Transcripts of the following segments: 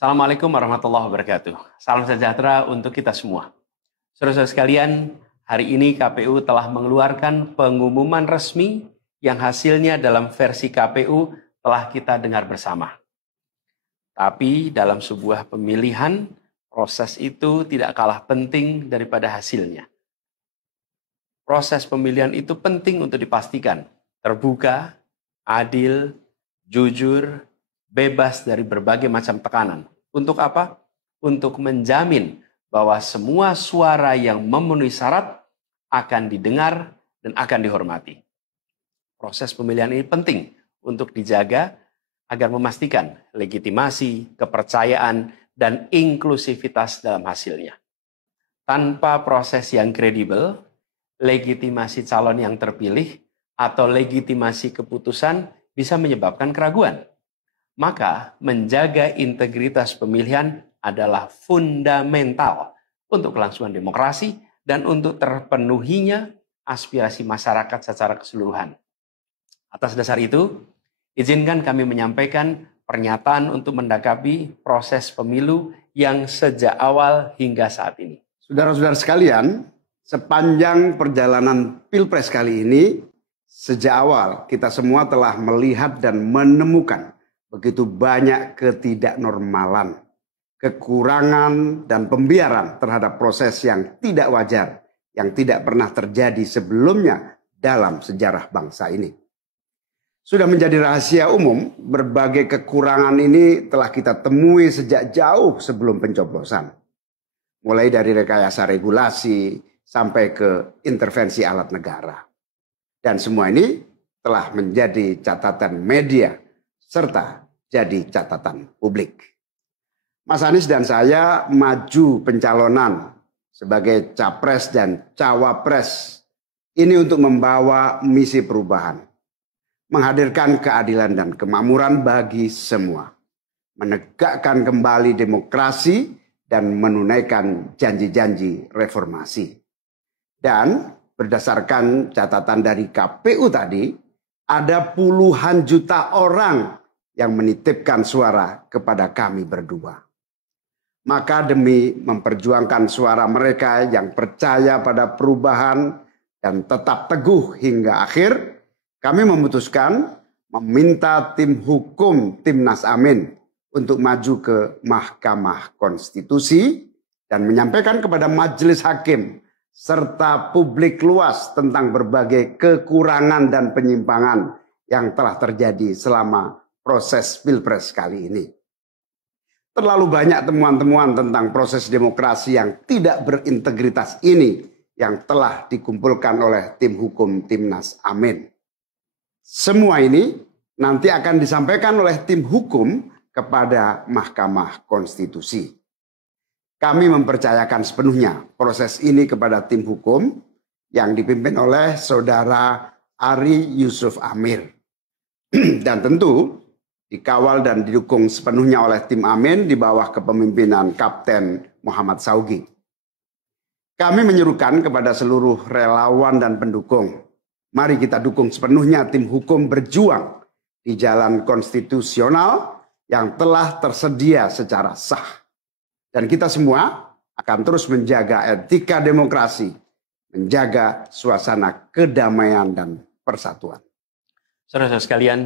Assalamualaikum warahmatullahi wabarakatuh. Salam sejahtera untuk kita semua. Saudara-saudara sekalian, hari ini KPU telah mengeluarkan pengumuman resmi yang hasilnya dalam versi KPU telah kita dengar bersama. Tapi dalam sebuah pemilihan, proses itu tidak kalah penting daripada hasilnya. Proses pemilihan itu penting untuk dipastikan terbuka, adil, jujur, bebas dari berbagai macam tekanan. Untuk apa? Untuk menjamin bahwa semua suara yang memenuhi syarat akan didengar dan akan dihormati. Proses pemilihan ini penting untuk dijaga agar memastikan legitimasi, kepercayaan, dan inklusivitas dalam hasilnya. Tanpa proses yang kredibel, legitimasi calon yang terpilih atau legitimasi keputusan bisa menyebabkan keraguan. Maka menjaga integritas pemilihan adalah fundamental untuk kelangsungan demokrasi dan untuk terpenuhinya aspirasi masyarakat secara keseluruhan. Atas dasar itu, izinkan kami menyampaikan pernyataan untuk mendakapi proses pemilu yang sejak awal hingga saat ini. Saudara-saudara sekalian, sepanjang perjalanan Pilpres kali ini, sejak awal kita semua telah melihat dan menemukan begitu banyak ketidaknormalan, kekurangan, dan pembiaran terhadap proses yang tidak wajar, yang tidak pernah terjadi sebelumnya dalam sejarah bangsa ini. Sudah menjadi rahasia umum, berbagai kekurangan ini telah kita temui sejak jauh sebelum pencoblosan. Mulai dari rekayasa regulasi sampai ke intervensi alat negara. Dan semua ini telah menjadi catatan media serta jadi catatan publik. Mas Anies dan saya maju pencalonan sebagai capres dan cawapres ini untuk membawa misi perubahan, menghadirkan keadilan dan kemakmuran bagi semua, menegakkan kembali demokrasi dan menunaikan janji-janji reformasi. Dan berdasarkan catatan dari KPU tadi, ada puluhan juta orang yang menitipkan suara kepada kami berdua. Maka demi memperjuangkan suara mereka yang percaya pada perubahan dan tetap teguh hingga akhir, kami memutuskan meminta tim hukum Timnas Amin untuk maju ke Mahkamah Konstitusi dan menyampaikan kepada majelis hakim serta publik luas tentang berbagai kekurangan dan penyimpangan yang telah terjadi selama proses Pilpres kali ini. Terlalu banyak temuan-temuan tentang proses demokrasi yang tidak berintegritas ini yang telah dikumpulkan oleh tim hukum Timnas Amin. Semua ini nanti akan disampaikan oleh tim hukum kepada Mahkamah Konstitusi. Kami mempercayakan sepenuhnya proses ini kepada tim hukum yang dipimpin oleh Saudara Ari Yusuf Amir. Dan tentu dikawal dan didukung sepenuhnya oleh tim Amin di bawah kepemimpinan Kapten Muhammad Saugi. Kami menyerukan kepada seluruh relawan dan pendukung, mari kita dukung sepenuhnya tim hukum berjuang di jalan konstitusional yang telah tersedia secara sah. Dan kita semua akan terus menjaga etika demokrasi, menjaga suasana kedamaian dan persatuan. Saudara-saudara sekalian,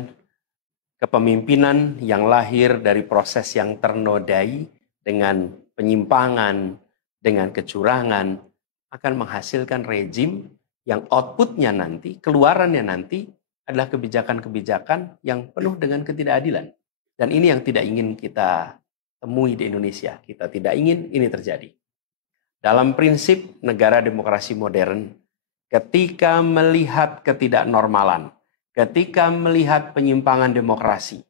kepemimpinan yang lahir dari proses yang ternodai dengan penyimpangan, dengan kecurangan, akan menghasilkan rejim yang outputnya nanti, keluarannya nanti adalah kebijakan-kebijakan yang penuh dengan ketidakadilan. Dan ini yang tidak ingin kita temui di Indonesia. Kita tidak ingin ini terjadi. Dalam prinsip negara demokrasi modern, ketika melihat ketidaknormalan, ketika melihat penyimpangan demokrasi,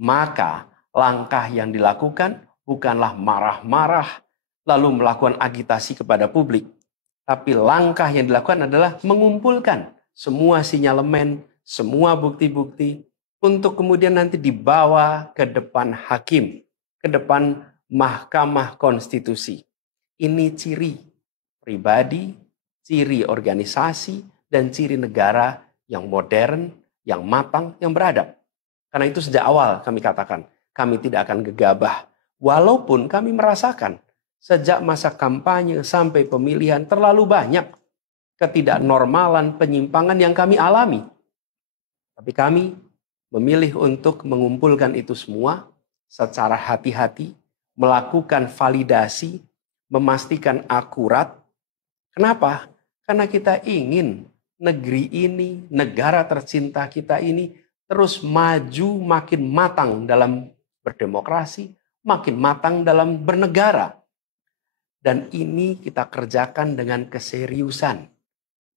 maka langkah yang dilakukan bukanlah marah-marah lalu melakukan agitasi kepada publik. Tapi langkah yang dilakukan adalah mengumpulkan semua sinyalemen, semua bukti-bukti untuk kemudian nanti dibawa ke depan hakim, ke depan Mahkamah Konstitusi. Ini ciri pribadi, ciri organisasi, dan ciri negara yang modern, yang matang, yang beradab. Karena itu sejak awal kami katakan, kami tidak akan gegabah Walaupun kami merasakan sejak masa kampanye sampai pemilihan terlalu banyak ketidaknormalan, penyimpangan yang kami alami. Tapi kami memilih untuk mengumpulkan itu semua secara hati-hati, melakukan validasi, memastikan akurat. Kenapa? Karena kita ingin negeri ini, negara tercinta kita ini terus maju makin matang dalam berdemokrasi, makin matang dalam bernegara. Dan ini kita kerjakan dengan keseriusan.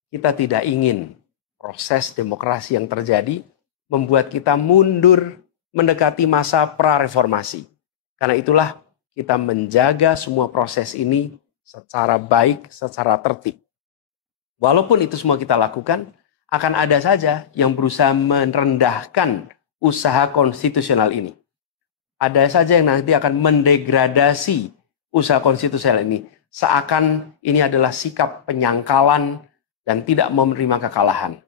Kita tidak ingin proses demokrasi yang terjadi membuat kita mundur mendekati masa prareformasi. Karena itulah kita menjaga semua proses ini secara baik, secara tertib. Walaupun itu semua kita lakukan, akan ada saja yang berusaha merendahkan usaha konstitusional ini. Ada saja yang nanti akan mendegradasi usaha konstitusional ini. Seakan ini adalah sikap penyangkalan dan tidak mau menerima kekalahan.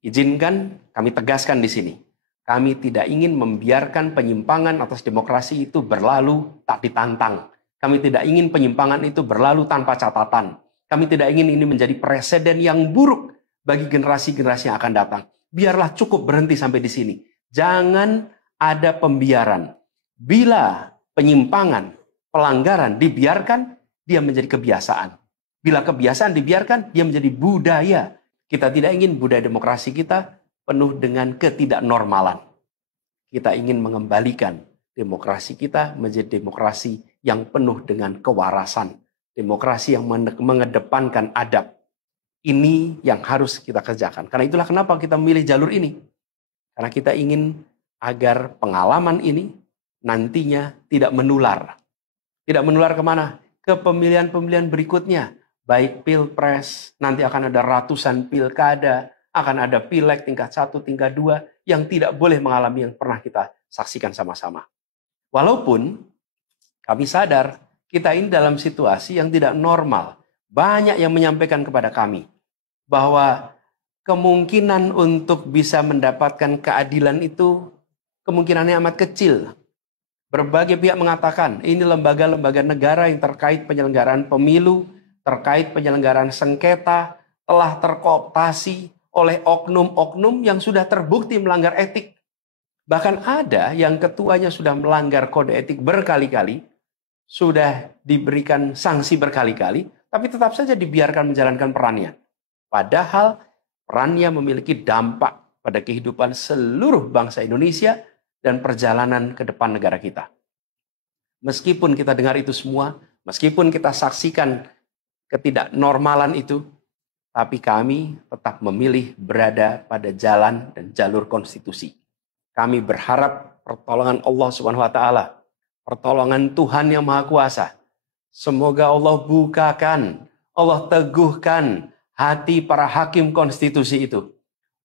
Izinkan kami tegaskan di sini. Kami tidak ingin membiarkan penyimpangan atas demokrasi itu berlalu tak ditantang. Kami tidak ingin penyimpangan itu berlalu tanpa catatan. Kami tidak ingin ini menjadi presiden yang buruk bagi generasi-generasi yang akan datang. Biarlah cukup berhenti sampai di sini. Jangan ada pembiaran. Bila penyimpangan, pelanggaran dibiarkan, dia menjadi kebiasaan. Bila kebiasaan dibiarkan, dia menjadi budaya. Kita tidak ingin budaya demokrasi kita penuh dengan ketidaknormalan. Kita ingin mengembalikan demokrasi kita menjadi demokrasi yang penuh dengan kewarasan. Demokrasi yang mengedepankan adab. Ini yang harus kita kerjakan. Karena itulah kenapa kita memilih jalur ini. Karena kita ingin agar pengalaman ini nantinya tidak menular. Tidak menular kemana? Ke pemilihan-pemilihan berikutnya. Baik pilpres, nanti akan ada ratusan pilkada, akan ada pileg tingkat 1, tingkat 2, yang tidak boleh mengalami yang pernah kita saksikan sama-sama. Walaupun kami sadar, kita ini dalam situasi yang tidak normal. Banyak yang menyampaikan kepada kami bahwa kemungkinan untuk bisa mendapatkan keadilan itu kemungkinannya amat kecil. Berbagai pihak mengatakan ini lembaga-lembaga negara yang terkait penyelenggaraan pemilu, terkait penyelenggaraan sengketa, telah terkooptasi oleh oknum-oknum yang sudah terbukti melanggar etik. Bahkan ada yang ketuanya sudah melanggar kode etik berkali-kali, sudah diberikan sanksi berkali-kali, tapi tetap saja dibiarkan menjalankan perannya. Padahal perannya memiliki dampak pada kehidupan seluruh bangsa Indonesia dan perjalanan ke depan negara kita. Meskipun kita dengar itu semua, meskipun kita saksikan ketidaknormalan itu, tapi kami tetap memilih berada pada jalan dan jalur konstitusi. Kami berharap pertolongan Allah Subhanahu wa taala, pertolongan Tuhan yang Maha Kuasa. Semoga Allah bukakan, Allah teguhkan hati para hakim konstitusi itu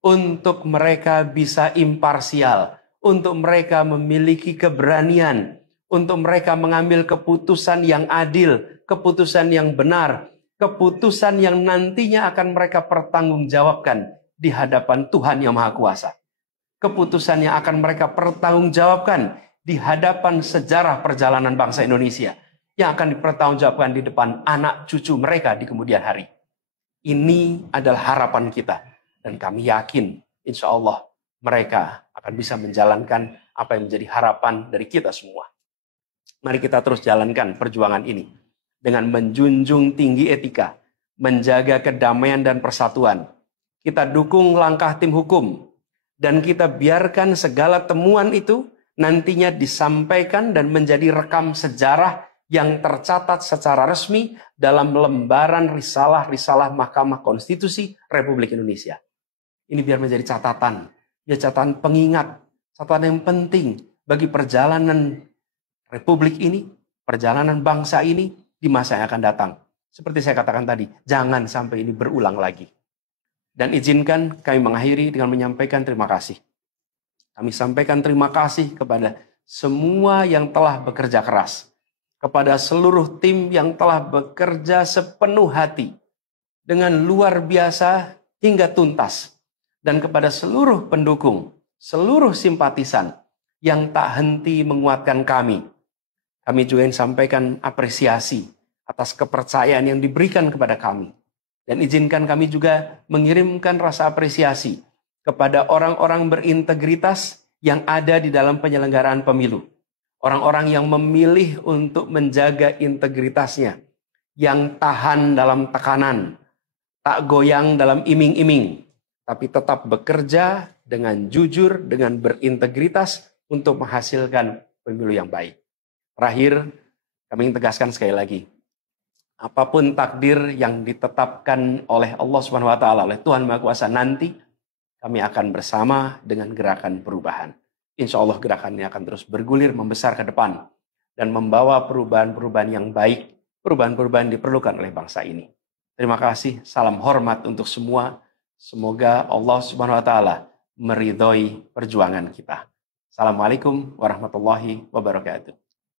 untuk mereka bisa imparsial, untuk mereka memiliki keberanian, untuk mereka mengambil keputusan yang adil, keputusan yang benar, keputusan yang nantinya akan mereka pertanggungjawabkan di hadapan Tuhan yang Maha Kuasa. Keputusan yang akan mereka pertanggungjawabkan di hadapan sejarah perjalanan bangsa Indonesia, yang akan dipertanggungjawabkan di depan anak cucu mereka di kemudian hari. Ini adalah harapan kita, dan kami yakin insya Allah mereka akan bisa menjalankan apa yang menjadi harapan dari kita semua. Mari kita terus jalankan perjuangan ini dengan menjunjung tinggi etika, menjaga kedamaian dan persatuan. Kita dukung langkah tim hukum, dan kita biarkan segala temuan itu nantinya disampaikan dan menjadi rekam sejarah yang tercatat secara resmi dalam lembaran risalah-risalah Mahkamah Konstitusi Republik Indonesia. Ini biar menjadi catatan, ya catatan pengingat, catatan yang penting bagi perjalanan Republik ini, perjalanan bangsa ini di masa yang akan datang. Seperti saya katakan tadi, jangan sampai ini berulang lagi. Dan izinkan kami mengakhiri dengan menyampaikan terima kasih. Kami sampaikan terima kasih kepada semua yang telah bekerja keras, kepada seluruh tim yang telah bekerja sepenuh hati, dengan luar biasa hingga tuntas, dan kepada seluruh pendukung, seluruh simpatisan yang tak henti menguatkan kami Kami juga ingin sampaikan apresiasi atas kepercayaan yang diberikan kepada kami. Dan izinkan kami juga mengirimkan rasa apresiasi kepada orang-orang berintegritas yang ada di dalam penyelenggaraan pemilu. Orang-orang yang memilih untuk menjaga integritasnya, yang tahan dalam tekanan, tak goyang dalam iming-iming, tapi tetap bekerja dengan jujur, dengan berintegritas untuk menghasilkan pemilu yang baik. Terakhir, kami ingin tegaskan sekali lagi, apapun takdir yang ditetapkan oleh Allah Subhanahu wa taala, oleh Tuhan Maha Kuasa nanti, kami akan bersama dengan gerakan perubahan. Insya Allah gerakan ini akan terus bergulir membesar ke depan dan membawa perubahan-perubahan yang baik, perubahan-perubahan yang diperlukan oleh bangsa ini. Terima kasih, salam hormat untuk semua. Semoga Allah Subhanahu wa taala meridhoi perjuangan kita. Assalamualaikum warahmatullahi wabarakatuh.